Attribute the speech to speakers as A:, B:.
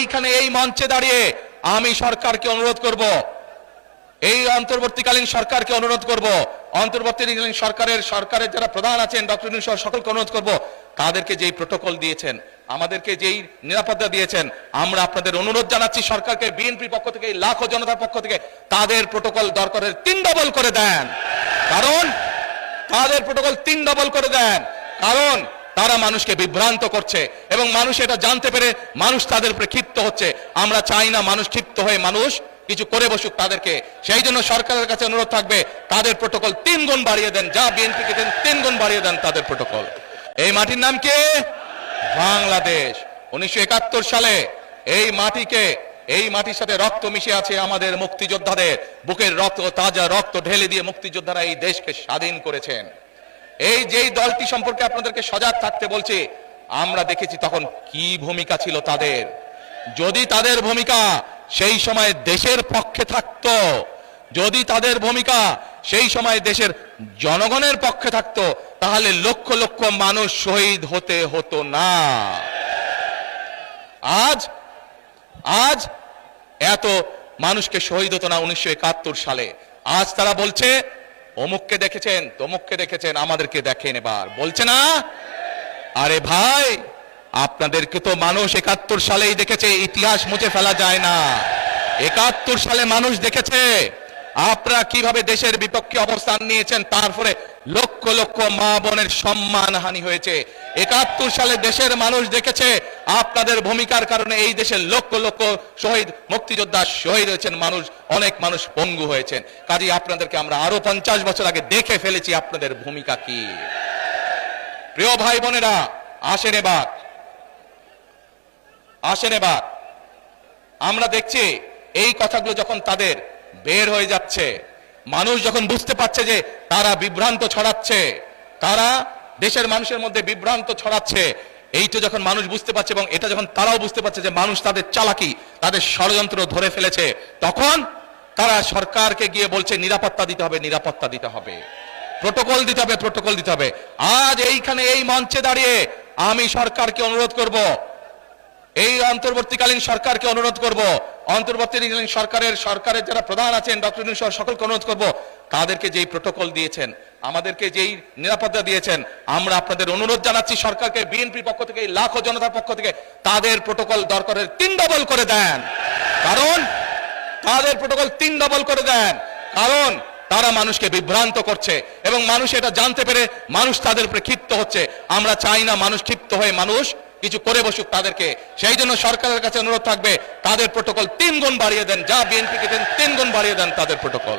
A: এইখানে এই মঞ্চে দাঁড়িয়ে আমি সরকারকে অনুরোধ করব। এই অন্তর্বর্তীকালীন সরকারকে অনুরোধ করব। অন্তর্বর্তীকালীন সরকারের সরকারের যারা প্রধান আছেন, ডক্টর সহ সকলকে অনুরোধ করব, তাদেরকে যেই প্রোটোকল দিয়েছেন, আমাদেরকে যেই নিরাপত্তা দিয়েছেন, আমরা আপনাদের অনুরোধ জানাচ্ছি সরকারকে, বিএনপি পক্ষ থেকে লাখো জনতার পক্ষ থেকে, তাদের প্রোটোকল দরকারের তিন ডবল করে দেন। কারণ, তাদের প্রোটোকল তিন ডবল করে দেন। কারণ তারা মানুষকে বিভ্রান্ত করছে এবং মানুষ এটা জানতে পেরে মানুষ তাদের উপরে ক্ষিপ্ত হচ্ছে। আমরা চাই না মানুষ ক্ষিপ্ত হয়ে মানুষ কিছু করে বসুক তাদেরকে। সেই জন্য সরকারের কাছে অনুরোধ থাকবে, তাদের প্রোটোকল তিন গুণ বাড়িয়ে দেন। যা বিএনপিকে দেন, তিন গুণ বাড়িয়ে দেন তাদের প্রোটোকল। এই মাটির নাম কি? বাংলাদেশ। উনিশশো একাত্তর সালে এই মাটিকে, এই মাটির সাথে রক্ত মিশে আছে আমাদের মুক্তিযোদ্ধাদের। বুকের রক্ত, তাজা রক্ত ঢেলে দিয়ে মুক্তিযোদ্ধারা এই দেশকে স্বাধীন করেছেন। এই যেই দলটি সম্পর্কে আপনাদেরকে সজাগ থাকতে বলছি, আমরা দেখেছি তখন কি ভূমিকা ছিল তাদের। যদি তাদের ভূমিকা সেই সময় দেশের পক্ষে থাকতো, যদি তাদের ভূমিকা সেই সময় দেশের জনগণের পক্ষে থাকতো, তাহলে লক্ষ লক্ষ মানুষ শহীদ হতে হতো না। আজ আজ এত মানুষকে শহীদ হতো না উনিশশো একাত্তর সালে। আজ তারা বলছে অমুককে দেখেছেন, তমুককে দেখেছেন, আমাদেরকে দেখেন এবার। বলছে না? আরে ভাই, আপনাদেরকে তো মানুষ একাত্তর সালেই দেখেছে, ইতিহাস মুছে ফেলা যায় না। একাত্তর সালে মানুষ দেখেছে আপনারা কীভাবে দেশের বিপক্ষে অবস্থান নিয়েছেন, তারপরে লক্ষ লক্ষ মা বোনের সম্মান হানি হয়েছে। একাত্তর সালে দেশের মানুষ দেখেছে, আপনাদের ভূমিকার কারণে এই দেশের লক্ষ লক্ষ শহীদ, মুক্তিযোদ্ধা শহীদ হয়েছেন মানুষ, অনেক মানুষ পঙ্গু হয়েছেন। কাজে, আপনাদেরকে আমরা আরও পঞ্চাশ বছর আগে দেখে ফেলেছি আপনাদের ভূমিকা কি। প্রিয় ভাই বোনেরা, আসেন এবার। আসেন এবার। আমরা দেখছি, এই কথাগুলো যখন তাদের বের হয়ে যাচ্ছে। মানুষ যখন বুঝতে পারছে যে তারা বিভ্রান্ত ছড়াচ্ছে, তারা দেশের মানুষের মধ্যে বিভ্রান্ত ছড়াচ্ছে, এইটা যখন মানুষ বুঝতে পারছে এবং এটা যখন তারাও বুঝতে পারছে যে মানুষ তাদের চালাকি, তাদের ষড়যন্ত্র ধরে ফেলেছে, তখন তারা সরকারকে গিয়ে বলছে, নিরাপত্তা দিতে হবে, নিরাপত্তা দিতে হবে। প্রোটোকল দিতে হবে, প্রোটোকল দিতে হবে। আজ এইখানে এই মঞ্চে দাঁড়িয়ে আমি সরকারকে অনুরোধ করব, এই অন্তর্বর্তীকালীন সরকারকে অনুরোধ করব অন্তর্বর্তীকালীন সরকারের সরকারের যারা প্রধান আছেন, ডক্টর সহ সকলকে অনুরোধ করব, তাদেরকে যেই প্রোটোকল দিয়েছেন, আমাদেরকে যেই নিরাপত্তা দিয়েছেন, আমরা আপনাদের অনুরোধ জানাচ্ছি সরকারকে, বিএনপির পক্ষ থেকে, লাখো জনতার পক্ষ থেকে, তাদের প্রোটোকল দরকারের তিন ডবল করে দেন। কারণ, তাদের প্রোটোকল তিন ডবল করে দেন। কারণ, তারা মানুষকে বিভ্রান্ত করছে এবং মানুষ এটা জানতে পেরে মানুষ তাদের উপরে ক্ষিপ্ত হচ্ছে। আমরা চাই না মানুষ ক্ষিপ্ত হয়ে মানুষ কিছু করে বসুক তাদেরকে। সেই জন্য সরকারের কাছে অনুরোধ থাকবে, তাদের প্রোটোকল তিন গুণ বাড়িয়ে দেন। যা বিএনপিকে দেন তিন গুণ বাড়িয়ে দেন তাদের প্রোটোকল